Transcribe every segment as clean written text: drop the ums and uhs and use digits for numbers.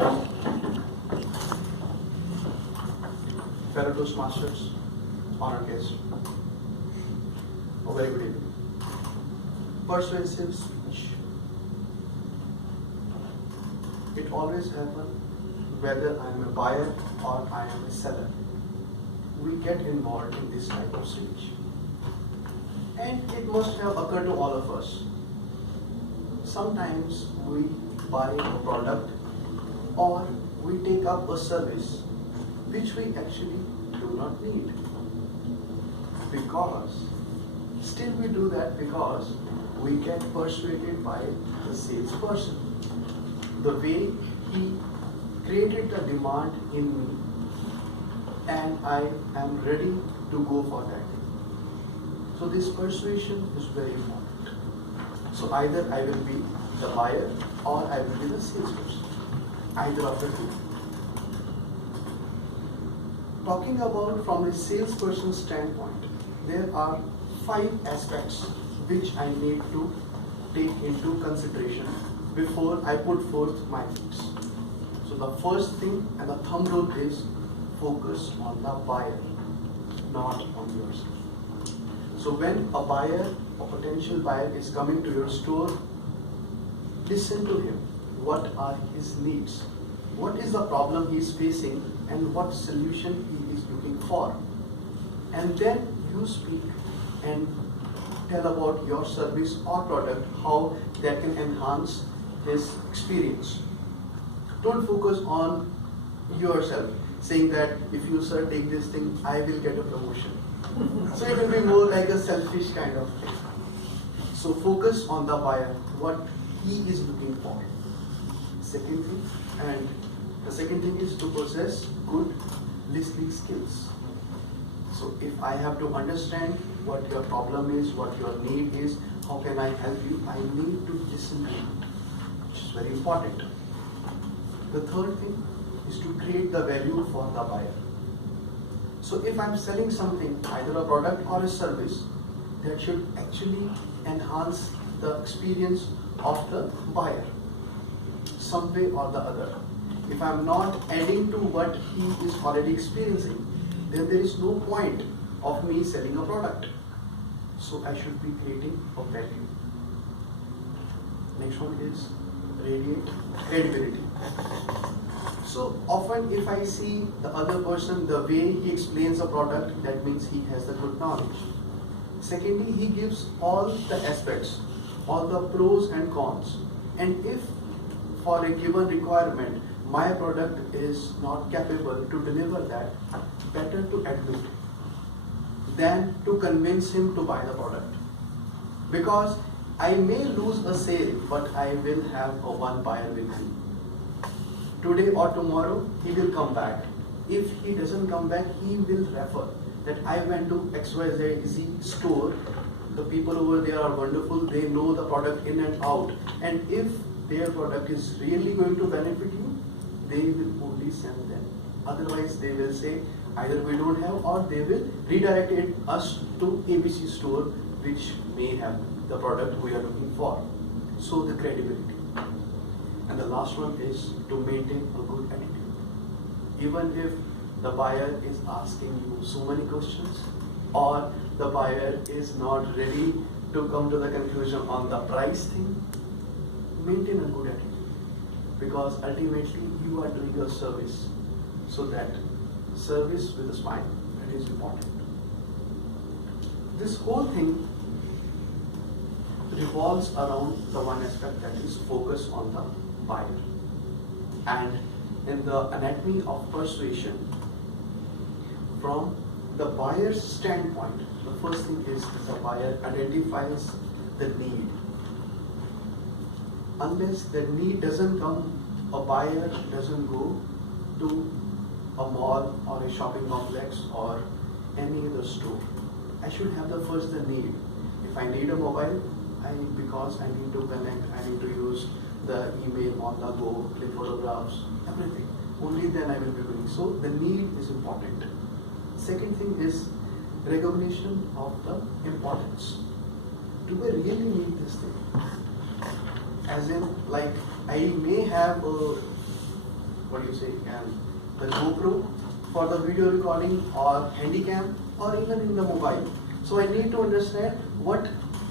Fellow Toastmasters, honored guests, a very good evening. Persuasive speech. It always happens whether I am a buyer or I am a seller. We get involved in this type of speech. And it must have occurred to all of us. Sometimes we buy a product or we take up a service which we actually do not need. Still we do that because we get persuaded by the salesperson. The way he created the demand in me, and I am ready to go for that. So this persuasion is very important. So either I will be the buyer or I will be the salesperson. Either of the two. Talking about from a salesperson standpoint, there are 5 aspects which I need to take into consideration before I put forth my things. So the first thing and the thumb rule is focus on the buyer, not on yourself. So when a buyer, a potential buyer is coming to your store, listen to him. What are his needs? What is the problem he is facing and what solution he is looking for? And then you speak and tell about your service or product, how that can enhance his experience. Don't focus on yourself, saying that if you sir take this thing, I will get a promotion. So it will be more like a selfish kind of thing. So focus on the buyer, what he is looking for. The second thing is to possess good listening skills. So if I have to understand what your problem is, what your need is, how can I help you, I need to listen to you, which is very important. The third thing is to create the value for the buyer. So if I'm selling something, either a product or a service, that should actually enhance the experience of the buyer, some way or the other. If I'm not adding to what he is already experiencing, then there is no point of me selling a product. So I should be creating a value. Next one is radiate credibility. So often if I see the other person, the way he explains a product, that means he has the good knowledge. Secondly, he gives all the aspects, all the pros and cons. And if for a given requirement, my product is not capable to deliver that, better to admit than to convince him to buy the product. Because I may lose a sale, but I will have a one buyer with me. Today or tomorrow, he will come back. If he doesn't come back, he will refer that I went to XYZ store. The people over there are wonderful. They know the product in and out. And if their product is really going to benefit you, they will only send them. Otherwise, they will say either we don't have, or they will redirect us to ABC store, which may have the product we are looking for. So the credibility. And the last one is to maintain a good attitude. Even if the buyer is asking you so many questions, or the buyer is not ready to come to the conclusion on the price thing, maintain a good attitude. Because ultimately you are doing a service. So that service with a smile, that is important. This whole thing revolves around the one aspect, that is focus on the buyer. And in the anatomy of persuasion, from the buyer's standpoint, the first thing is the buyer identifies the need. Unless the need doesn't come, a buyer doesn't go to a mall or a shopping complex or any other store. I should have the first the need. If I need a mobile, because I need to connect, I need to use the email on the go, click photographs, everything. Only then I will be doing. So the need is important. Second thing is recognition of the importance. Do I really need this thing? As in, like, I may have a what do you say, the GoPro for the video recording, or Handycam, or even in the mobile. So I need to understand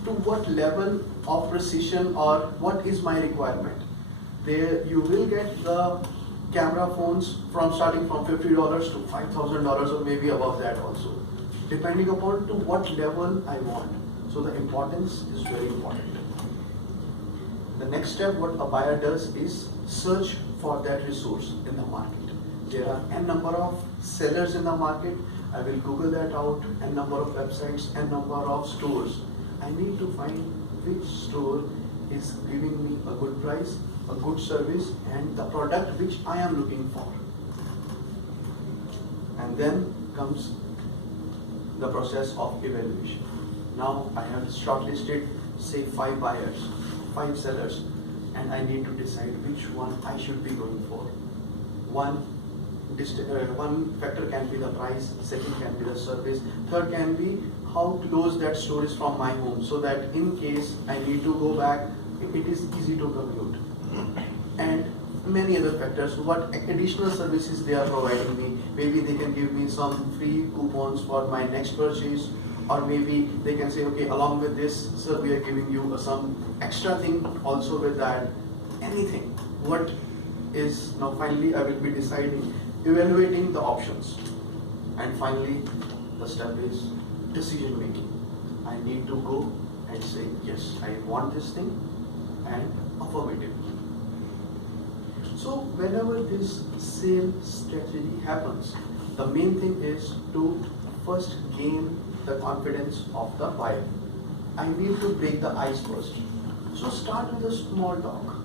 to what level of precision or what is my requirement. There you will get the camera phones starting from $50 to $5,000 or maybe above that also, depending upon to what level I want. So the importance is very important. The next step what a buyer does is search for that resource in the market. There are n number of sellers in the market. I will Google that out, n number of websites, n number of stores. I need to find which store is giving me a good price, a good service, and the product which I am looking for. And then comes the process of evaluation. Now I have shortlisted say 5 buyers, 5 sellers, and I need to decide which one I should be going for. One factor can be the price, second can be the service, third can be how close that store is from my home, so that in case I need to go back, it is easy to commute. And many other factors, what additional services they are providing me. Maybe they can give me some free coupons for my next purchase, or maybe they can say, okay, along with this, sir, we are giving you some extra thing also with that. Anything. What is now finally I will be deciding, evaluating the options, and finally the step is decision making. I need to go and say, yes, I want this thing, and affirmative. So whenever this sale strategy happens, the main thing is to first gain the confidence of the buyer. I need to break the ice first. So start with a small talk.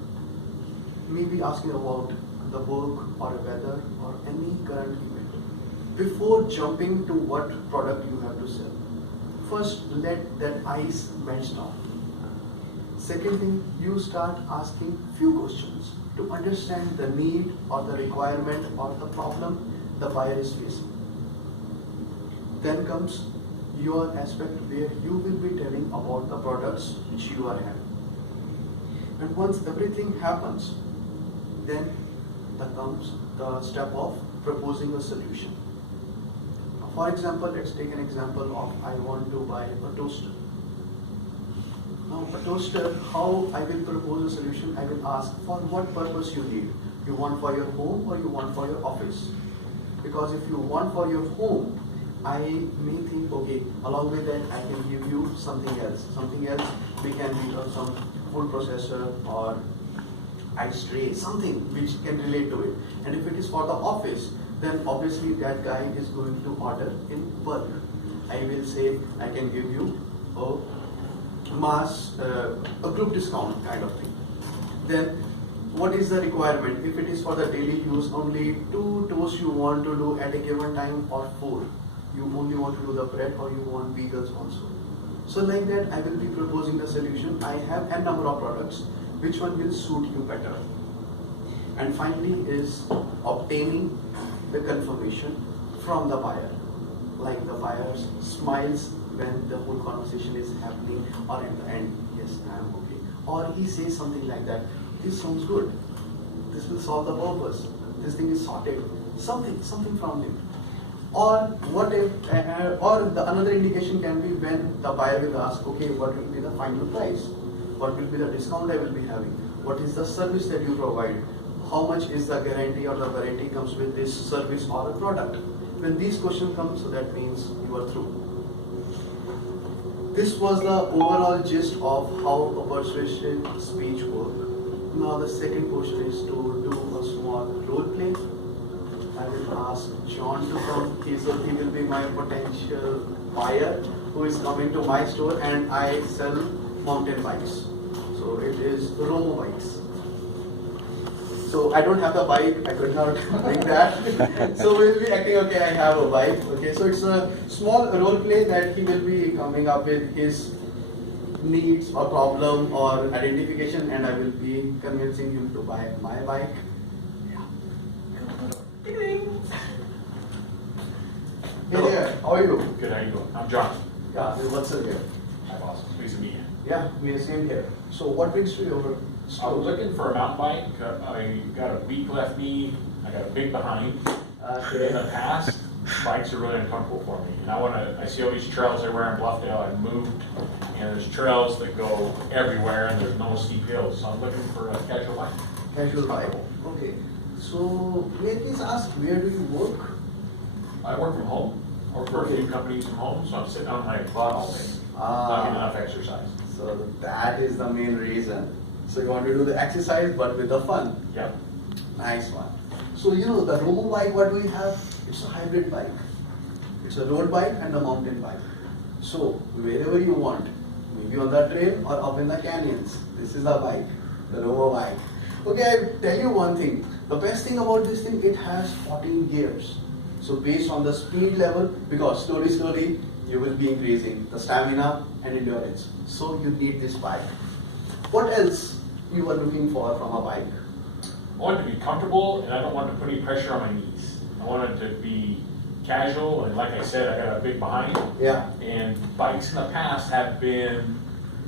Maybe asking about the work or weather or any current event. Before jumping to what product you have to sell, first let that ice melt down. Second thing, you start asking few questions to understand the need or the requirement or the problem the buyer is facing. Then comes your aspect where you will be telling about the products which you are having. And once everything happens, then comes the step of proposing a solution. For example, let's take an example of I want to buy a toaster. Now a toaster, how I will propose a solution, I will ask for what purpose you need. You want for your home or you want for your office? Because if you want for your home, I may think, okay, along with that I can give you something else. Something else we can be some food processor or ice tray, something which can relate to it. And if it is for the office, then obviously that guy is going to order in bulk. I will say I can give you a group discount kind of thing. Then what is the requirement? If it is for the daily use, only 2 toasts you want to do at a given time or 4. You only want to do the bread or you want bagels also. So like that I will be proposing the solution. I have n number of products. Which one will suit you better? And finally is obtaining the confirmation from the buyer. Like the buyer smiles when the whole conversation is happening, or at the end, yes, I am okay. Or he says something like that, this sounds good. This will solve the purpose. This thing is sorted. Something from him. Or what if, or the another indication can be when the buyer will ask, okay, what will be the final price? What will be the discount I will be having? What is the service that you provide? How much is the guarantee or the warranty comes with this service or a product? When these questions come, so that means you are through. This was the overall gist of how a persuasive speech works. Now the second question is to do a small role play. I will ask John to come. He will be my potential buyer who is coming to my store, and I sell mountain bikes. So it is RoMo bikes. So I don't have the bike, I could not bring that. So we'll be acting, okay, I have a bike. Okay, so it's a small role play that he will be coming up with his needs or problem or identification, and I will be convincing him to buy my bike. Hey there, how are you? Good, how are you doing? I'm John. Yeah, Vatsal here. Hi, boss. Pleased to meet you. Yeah, we are same here. So what brings you over? I was looking for a mountain bike. I got a weak left knee. I got a big behind. In the past, bikes are really uncomfortable for me. And I see all these trails everywhere in Bluffdale. I've moved, and there's trails that go everywhere, and there's no steep hills. So I'm looking for a casual bike. Casual bike. Okay. So may I please ask, where do you work? I work from home. I work for a few companies from home, so I'm sitting on my butt all day. Not getting enough exercise. So that is the main reason. So you want to do the exercise but with the fun. Yep. Nice one. So you know the RoMo bike, what do we have? It's a hybrid bike. It's a road bike and a mountain bike. So wherever you want, maybe on the trail or up in the canyons, this is the bike, the RoMo bike. Okay, I'll tell you one thing. The best thing about this thing, it has 14 gears. So based on the speed level, because slowly you will be increasing the stamina and endurance. So you need this bike. What else you are looking for from a bike? I want it to be comfortable, and I don't want to put any pressure on my knees. I want it to be casual, and like I said, I got a big behind. Yeah. And bikes in the past have been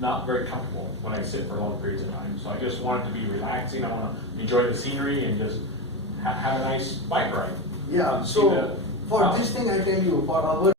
not very comfortable when I sit for long periods of time. So I just want it to be relaxing. I want to enjoy the scenery and just have a nice bike ride. Yeah, so for this thing I tell you, for our